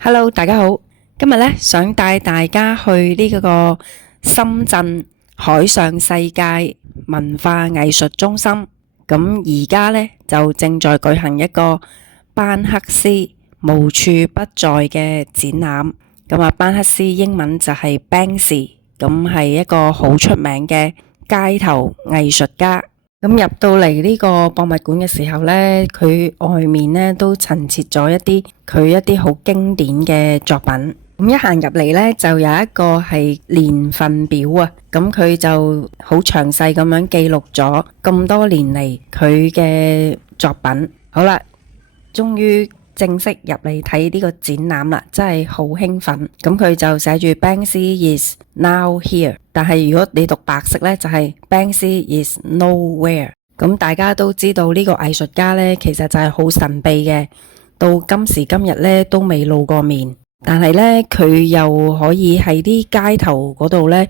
Hello，大家好。今日咧想帶大家去呢個深圳海上世界文化藝術中心。咁而家咧就正在舉行一個班克斯無處不在嘅展覽。咁啊，班克斯英文就係 Banksy，咁係一個好出名嘅街頭藝術家。咁入到嚟呢個博物館嘅時候呢，佢外面呢都陳設咗佢一啲好經典嘅作品。咁一行入嚟呢，就有一個係年份表啊。咁佢就好詳細咁樣記錄咗咁多年嚟佢嘅作品。好啦，終於正式入嚟睇呢個展覽啦，真係好興奮。咁佢就寫住 Banksy is now here， 但係如果你讀白色呢，就係 Banksy is nowhere。咁大家都知道呢個藝術家呢，其實就係好神秘嘅，到今時今日呢都未露過面。但係呢，佢又可以喺啲街頭嗰度呢，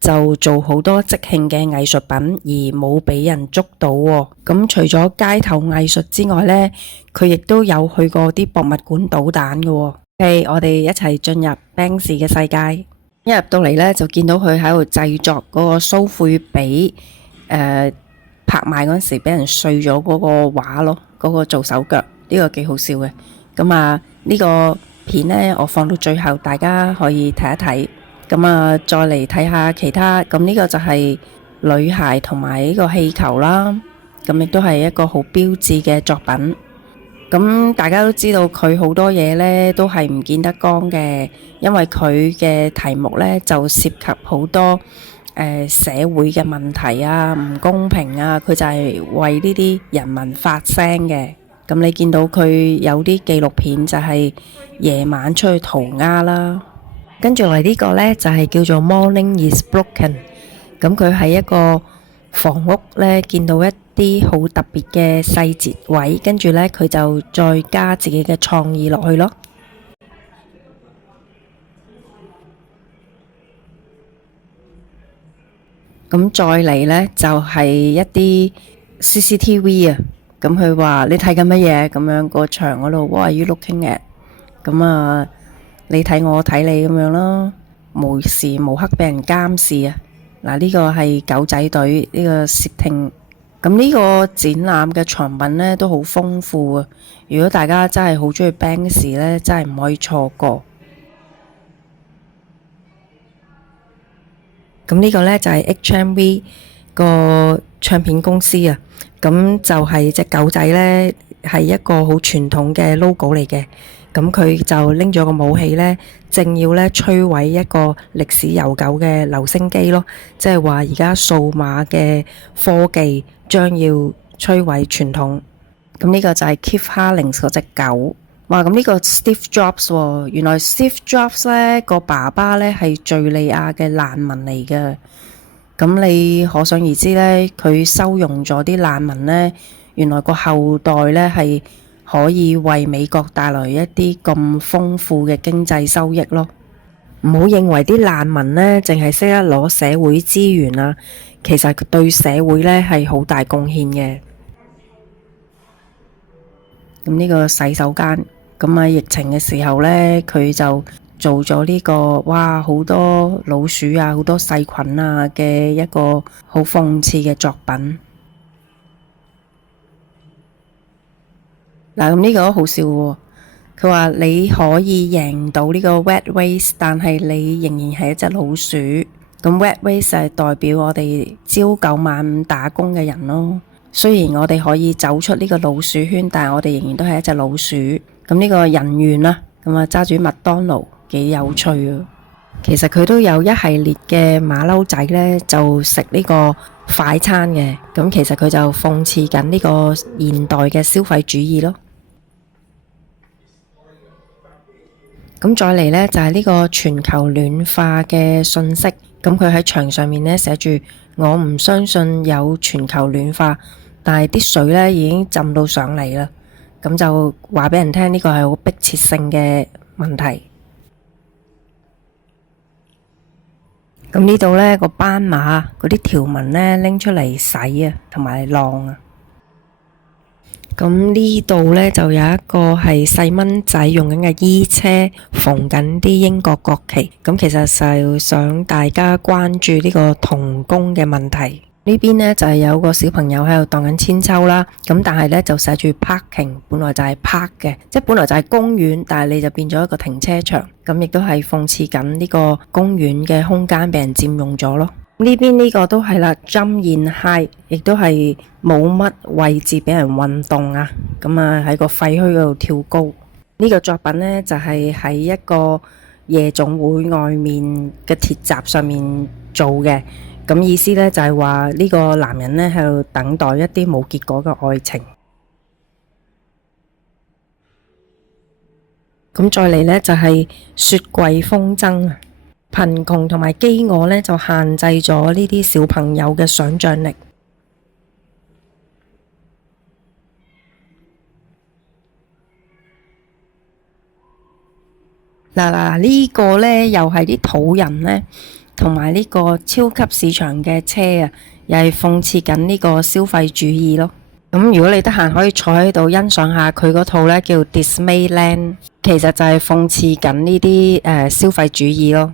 就做好多即興嘅藝術品，而冇俾人捉到喎。咁除咗街頭藝術之外呢，佢亦都有去過啲博物館搗蛋嘅喎。我哋一齊進入 Banksy 嘅世界。一入到嚟呢，就見到佢喺度製作嗰個蘇富比拍賣嗰陣時俾人碎咗嗰個畫咯，嗰個做手腳，呢個幾好笑嘅。咁啊，呢個片呢，我放到最後，大家可以睇一睇。咁啊，再嚟睇下其他。咁呢個就係女孩同埋呢個氣球啦。咁亦都係一個好標誌嘅作品。咁大家都知道佢好多嘢呢都係唔見得光嘅，因為佢嘅題目呢就涉及好多社會嘅問題啊，唔公平啊，佢就係為呢啲人民發聲嘅。咁你見到佢有啲紀錄片就係夜晚出去塗鴉啦。跟住嚟呢個呢，就係叫做 Morning is Broken。咁佢喺一個房屋呢，見到一啲好特別嘅細節位，跟住呢，佢就再加自己嘅創意落去咯。咁再嚟呢，就係一啲 CCTV 啊。咁佢話你睇緊乜嘢？咁樣個牆嗰度，What are you looking at？咁啊，你睇我睇你咁樣咯，無時無刻俾人監視啊。嗱，呢個係狗仔隊呢個攝聽。咁呢個展覽嘅藏品呢都好豐富啊。如果大家真係好中意 Banksy 呢，真係唔可以錯過。咁呢個呢，就係 HMV 個唱片公司啊。咁就係隻狗仔呢，係一個好傳統嘅 logo 嚟嘅。咁佢就拎咗個武器呢，正要呢摧毀一個歷史悠久嘅留聲機咯。即係話而家數碼嘅科技將要摧毀傳統。咁呢個就係 Keith Harlings 嗰隻狗。哇！咁呢個 Steve Jobs 喎，原來 Steve Jobs 呢個爸爸呢係敍利亞嘅難民嚟嘅。咁你可想而知呢，佢收容咗啲難民呢，原來個後代呢係可以為美國帶來一啲咁豐富嘅經濟收益咯。唔好認為啲難民呢淨係識得攞社會資源啊，其實對社會呢係好大貢獻嘅。咁呢個洗手間，咁啊疫情嘅時候呢，佢就做咗呢個哇好多老鼠啊，好多細菌啊嘅一個好諷刺嘅作品。嗱，咁呢個都好笑喎。佢話你可以贏到呢個 rat race，但係你仍然係一隻老鼠。咁 rat race 係代表我哋朝九晚五打工嘅人咯。雖然我哋可以走出呢個老鼠圈，但係我哋仍然都係一隻老鼠。咁呢個人猿啦，咁啊揸住麥當勞，幾有趣啊。其實佢都有一系列嘅馬騮仔呢，就食呢個快餐嘅。咁其實佢就諷刺緊呢個現代嘅消費主義咯。咁再嚟呢，就係呢個全球暖化嘅信息。咁佢喺牆上面呢寫住：我唔相信有全球暖化，但係啲水呢已經浸到上嚟啦。咁就話俾人聽，呢個係好迫切性嘅問題。咁呢度呢個斑馬嗰啲條紋呢拎出嚟洗啊，同埋晾啊。咁呢度呢，就有一個係細蚊仔用緊嘅衣車縫緊啲英國國旗，咁其實就想大家關注呢個童工嘅問題。呢邊呢，就係有個小朋友喺度蕩緊千秋啦，咁但係呢，就寫住 parking， 本來就係 park 嘅，即係本來就係公園，但係你就變咗一個停車場，咁亦都係諷刺緊呢個公園嘅空間俾人佔用咗咯。呢邊呢個都係啦，Jump in High，亦都係冇乜位置俾人運動啊，咁啊喺個廢墟嗰度跳高。呢個作品呢，就係喺一個夜總會外面嘅鐵閘上面做嘅，咁意思呢，就係話呢個男人呢喺度等待一啲冇結果嘅愛情。咁再嚟呢，就係雪櫃風箏啊！貧窮同埋飢餓呢，就限制咗呢啲小朋友嘅想像力。呢個呢，又係啲土人呢，同埋呢個超級市場嘅車啊，又係諷刺緊呢個消費主義咯。咁如果你得閒可以坐喺度欣賞下佢嗰套呢，叫 Dismayland， 其實就係諷刺緊呢啲消費主義咯。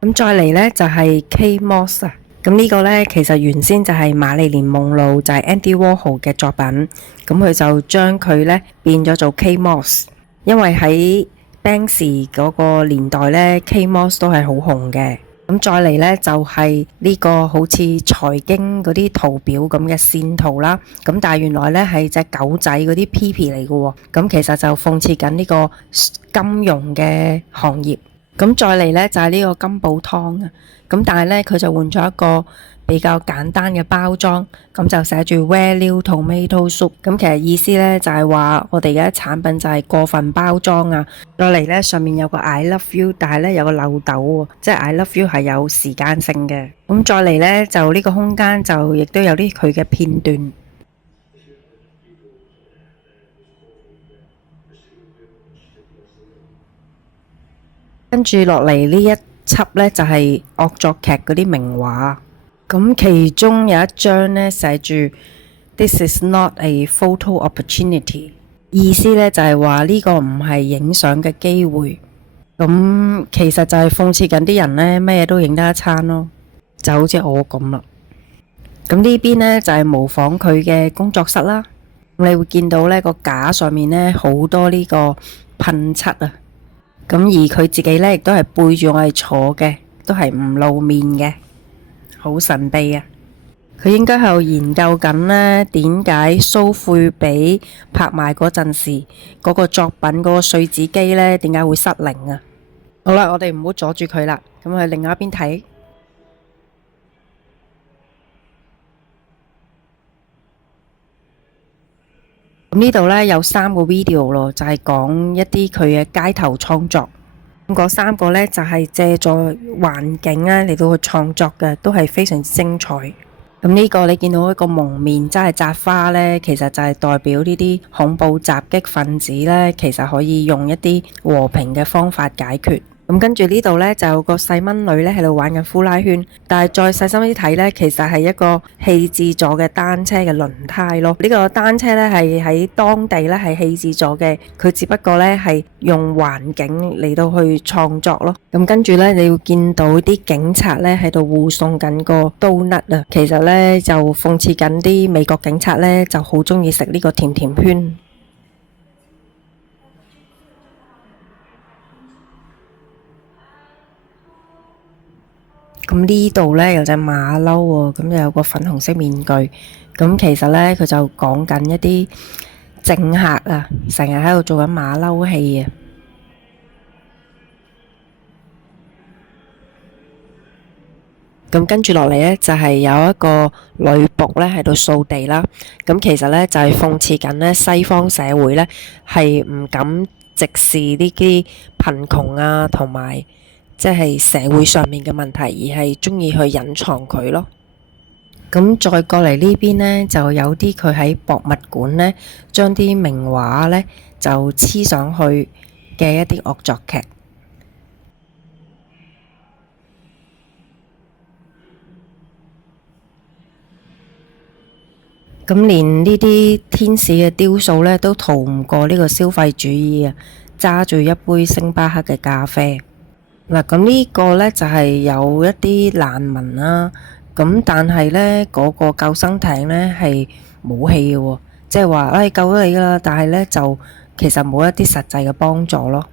咁再嚟呢，就係 Kate Moss 啊，咁呢個呢，其實原先就係瑪麗蓮夢露，就係 Andy Warhol 嘅作品，咁佢就將佢呢變咗做 Kate Moss，因為喺 Banksy 嗰個年代呢，Kate Moss 都係好紅嘅。咁再嚟呢，就係呢個好似財經嗰啲圖表咁嘅線圖啦，咁但係原來呢係隻狗仔嗰啲 PP 嚟嘅喎，咁其實就諷刺緊呢個金融嘅行業。咁再嚟呢，就係呢個金寶湯啊，咁但係呢，佢就換咗一個比較簡單嘅包裝，咁就寫住 Value Tomato Soup，咁其實意思呢，就係話我哋而家產品就係過分包裝啊。再嚟呢，上面有個 I love you， 但係呢有個漏斗喎，即係 I love you 係有時間性嘅。咁再嚟呢，就呢個空間就亦都有啲佢嘅片段。跟住落嚟呢一輯呢，就係惡作劇嗰啲名畫，咁其中有一張呢，寫住 This is not a photo opportunity， 意思呢就係話呢個唔係影相嘅機會，咁其實就係諷刺緊啲人呢，咩嘢都影得一餐咯，就好似我咁啦。咁呢邊呢，就係模仿佢嘅工作室啦，你會見到呢個架上面呢，好多呢個噴漆啊。咁而佢自己呢，亦都係背住我哋坐嘅，都係唔露面嘅，好神秘啊！佢應該喺度研究緊呢，點解蘇富比拍賣嗰陣時，嗰個作品嗰個碎紙機呢，點解會失靈啊？好啦，我哋唔好阻住佢啦，咁去另外一邊睇。咁呢度呢，有3個 video 咯，就係講一啲佢嘅街頭創作。咁嗰3個呢，就係借助環境咧嚟到去創作嘅，都係非常之精彩。咁呢個你見到一個蒙面真係摘花呢，其實就係代表呢啲恐怖襲擊分子呢，其實可以用一啲和平嘅方法解決。咁跟住呢度呢，就有個細蚊女呢喺度玩緊呼啦圈，但係再細心啲睇呢，其實係一個棄置咗嘅單車嘅輪胎咯。呢個單車呢係喺當地呢係棄置咗嘅，佢只不過呢係用環境嚟到去創作咯。咁跟住呢，你會見到啲警察呢喺度護送緊個刀甩啊，其實呢就諷刺緊啲美國警察呢就好中意食呢個甜甜圈。咁呢度呢，有隻馬騮喎，咁就有個粉紅色面具。咁其實呢，佢就講緊一啲政客啊，成日喺度做緊馬騮戲啊。咁跟住落嚟呢，就係有一個女僕呢喺度掃地啦。咁其實呢，就係諷刺緊呢西方社會呢，係唔敢直視呢啲貧窮啊，同埋即係社會上面嘅問題，而係中意去隱藏佢咯。咁再過嚟呢邊呢，就有啲佢喺博物館呢，將啲名畫呢就黐上去嘅一啲惡作劇。咁連呢啲天使嘅雕塑呢，都逃唔過呢個消費主義啊！揸住一杯星巴克嘅咖啡。嗱，咁呢個呢，就係有一啲難民啦。咁但係呢，嗰個救生艇呢係冇氣嘅喎，即係話救咗你㗎啦，但係呢，就其實冇一啲實際嘅幫助咯。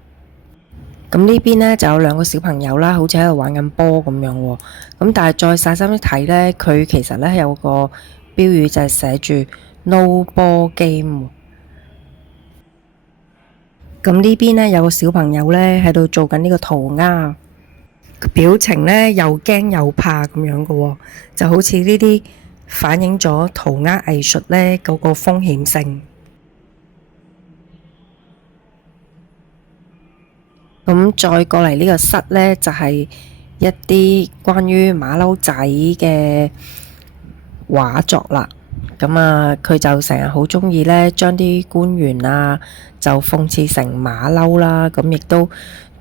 咁呢邊呢，就有兩個小朋友啦，好似喺度玩緊波咁樣喎。咁但係再細心一睇呢，佢其實呢有個標語就係寫住 No Ball Game。咁呢邊呢，有個小朋友呢喺度做緊呢個塗鴉，表情呢又驚又怕咁樣嘅喎，就好似呢啲反映咗塗鴉藝術呢嗰個風險性。咁再過嚟呢個室呢，就係一啲關於馬騮仔嘅畫作啦。咁啊，佢就成日好鍾意呢，將啲官員啊就諷刺成馬騮啦。咁亦都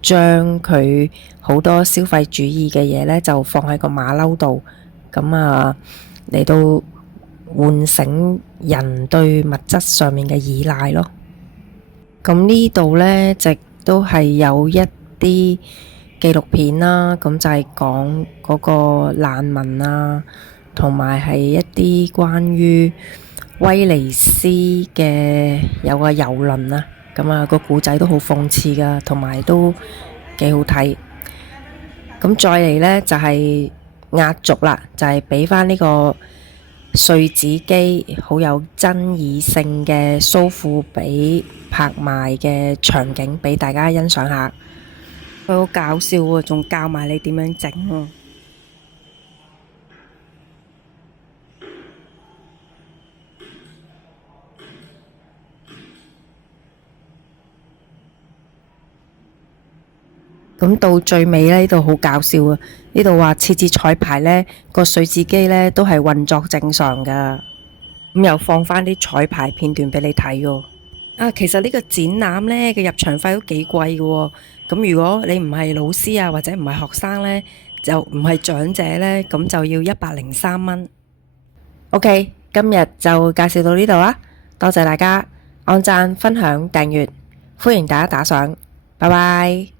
將佢好多消費主義嘅嘢呢，就放喺個馬騮度。咁啊，嚟到喚醒人對物質上面嘅依賴咯。咁呢度呢，就都係有一啲紀錄片啦，咁就係講嗰個難民啊，同埋係一啲關於威尼斯嘅有個遊輪啊，咁啊個故仔都好諷刺噶，同埋都幾好睇。咁再嚟呢，就係壓軸啦，就係俾翻呢個碎紙機好有爭議性嘅蘇富比拍賣嘅場景俾大家欣賞下，佢好搞笑喎，仲教埋你點樣整喎。咁到最尾呢度好搞笑啊！呢度話次次彩排呢個碎紙機呢都係運作正常噶，咁又放翻啲彩排片段俾你睇喎。其實呢個展覽呢嘅入場費都幾貴嘅喎。咁如果你唔係老師啊，或者唔係學生呢，就唔係長者呢，咁就要103蚊。OK，今日就介紹到呢度啦，多謝大家按讚、分享、訂閱，歡迎大家打賞，拜拜。